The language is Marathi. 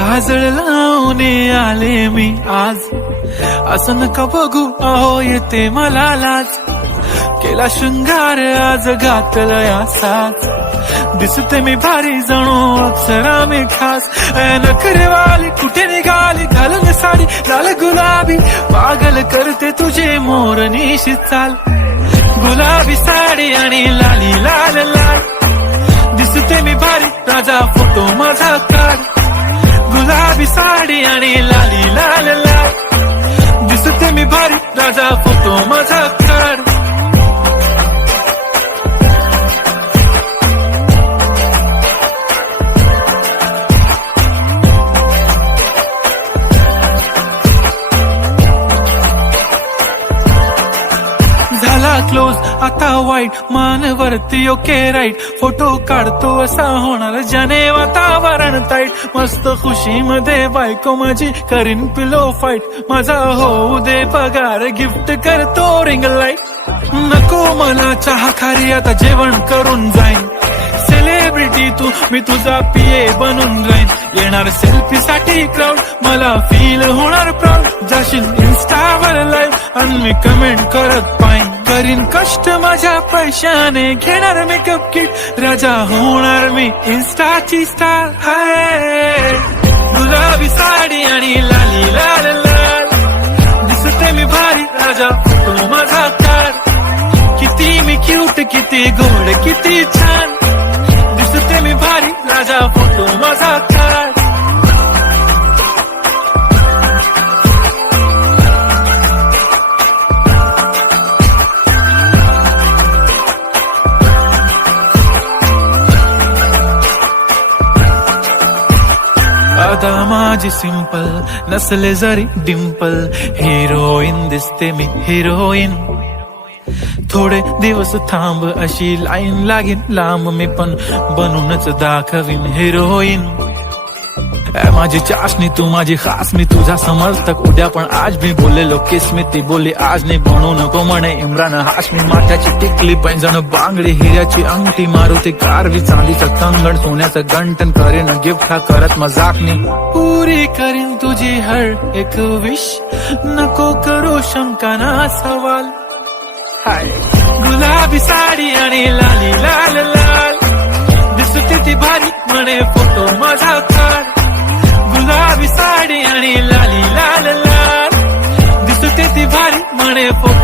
काजळ लावून आले मी आज, असं नका बघू अहो येते मला लाज. केला शृंगार आज घातला साज, दिसते मी भारी जणू अप्सरा मी खास. नखरेवाली कुठे निघाली घालून साडी लाल गुलाबी, पागल करते तुझे मोरनीशी चाल. गुलाबी साडी आणि लाली लाल लाल, दिसते मी भारी राजा फोटो माझा काढ. गुलाबी साडी आणि लाली लाल लाल, दिसते मी भारी राजा फोटो माझा काढ. झाला क्लोज आता वाईट, मान वरती ओके राईट. फोटो काढतो असा होणार ज्याने वातावरण ताईट. मस्त खुशी मध्ये बायको माझी करीन पिलो फाईट. माझा होऊ दे पगार गिफ्ट करतो रिंग लाईट. नको मला चहा खारी आता जेवण करून जाईन. सेलिब्रिटी तू मी तुझा पीए बनून जाईन. येणार सेल्फी साठी क्राऊड मला फील होणार प्राऊड. जाशील इन्स्टावर लाईव्ह आणि मी कमेंट करत पाईन. करीन कष्ट माझ्या पैशाने घेणार मेकअप किट. राजा होणार मी इन्स्टाची स्टार. हाय गुलाबी साडी आणि लाली लाल लाल, दिसते मी भारी राजा फोटो माझा काढ. किती मी क्यूट किती गोड किती छान, दिसते मी भारी राजा फोटो माझा काढ. आता माझी सिंपल नसले जरी डिंपल, हिरोईन दिसते मी हिरोईन. थोडे दिवस थांब अशी लाईन लागेल लांब, मी पण बनूनच दाखवीन हिरोईन. माझी चाशनी तू माझी खास, मी तुझा समर्थक उद्या पण आज मी बोललेलो किस मी ती बोली आज नाही. बनू नको म्हणे इम्रान हाशमी. माथ्याची टिकली पैंजण बांगडी हिऱ्याची अंगठी, मारुती कारवी चांदीचं कंगण सोन्याचं गंटन. करीन गिफ्ट हा करत मजाकनी, पुरी करीन तुझी हर एक विश. नको करू शंका ना सवाल. हाय गुलाबी साडी आणि लाली लाल लाल, दिसते ती भारी म्हणे फोटो माझा काढ. गुलाबी साडी आणि लाली लाल लाल, दिसते ती भारी म्हणे फोटो